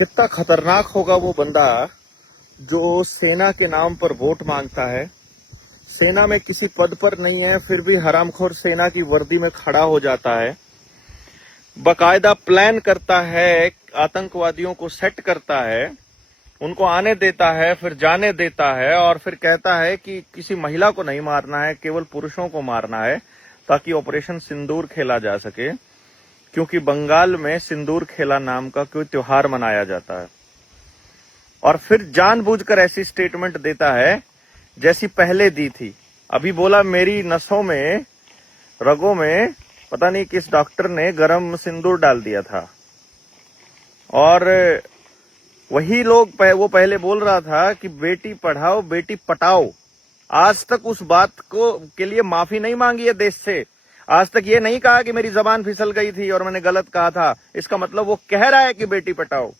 कितना खतरनाक होगा वो बंदा जो सेना के नाम पर वोट मांगता है, सेना में किसी पद पर नहीं है, फिर भी हरामखोर सेना की वर्दी में खड़ा हो जाता है, बाकायदा प्लान करता है, आतंकवादियों को सेट करता है, उनको आने देता है, फिर जाने देता है और फिर कहता है कि किसी महिला को नहीं मारना है, केवल पुरुषों को मारना है ताकि ऑपरेशन सिंदूर खेला जा सके, क्योंकि बंगाल में सिंदूर खेला नाम का कोई त्योहार मनाया जाता है। और फिर जानबूझकर ऐसी स्टेटमेंट देता है जैसी पहले दी थी। अभी बोला मेरी नसों में, रगों में पता नहीं किस डॉक्टर ने गरम सिंदूर डाल दिया था। और वही लोग वो पहले बोल रहा था कि बेटी पढ़ाओ बेटी पटाओ। आज तक उस बात को के लिए माफी नहीं मांगी है देश से। आज तक ये नहीं कहा कि मेरी जबान फिसल गई थी और मैंने गलत कहा था। इसका मतलब वो कह रहा है कि बेटी पटाओ।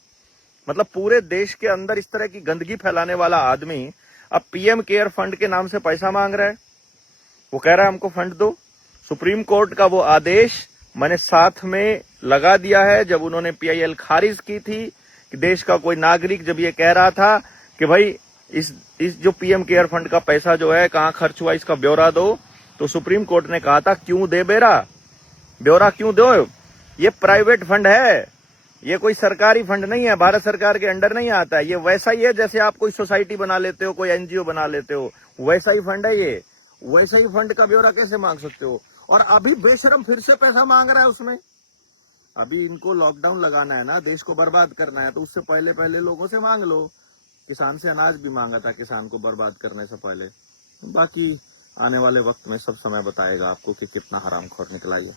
मतलब पूरे देश के अंदर इस तरह की गंदगी फैलाने वाला आदमी अब पीएम केयर फंड के नाम से पैसा मांग रहा है। वो कह रहा है हमको फंड दो। सुप्रीम कोर्ट का वो आदेश मैंने साथ में लगा दिया है जब उन्होंने पीआईएल खारिज की थी कि देश का कोई नागरिक जब ये कह रहा था कि भाई इस जो पीएम केयर फंड का पैसा जो है कहां खर्च हुआ इसका ब्यौरा दो, तो सुप्रीम कोर्ट ने कहा था क्यों दे बेरा, ब्यौरा क्यों दो, ये प्राइवेट फंड है, ये कोई सरकारी फंड नहीं है, भारत सरकार के अंडर नहीं आता है। ये वैसा ही है जैसे आप कोई सोसाइटी बना लेते हो, कोई एनजीओ बना लेते हो, वैसा ही फंड है ये। वैसा ही फंड का ब्यौरा कैसे मांग सकते हो? और अभी बेशरम फिर से पैसा मांग रहा है उसमें। अभी इनको लॉकडाउन लगाना है ना, देश को बर्बाद करना है, तो उससे पहले पहले लोगों से मांग लो। किसान से अनाज भी मांगा था किसान को बर्बाद करने से पहले। बाकी आने वाले वक्त में सब समय बताएगा आपको कि कितना हरामखोर निकला ये।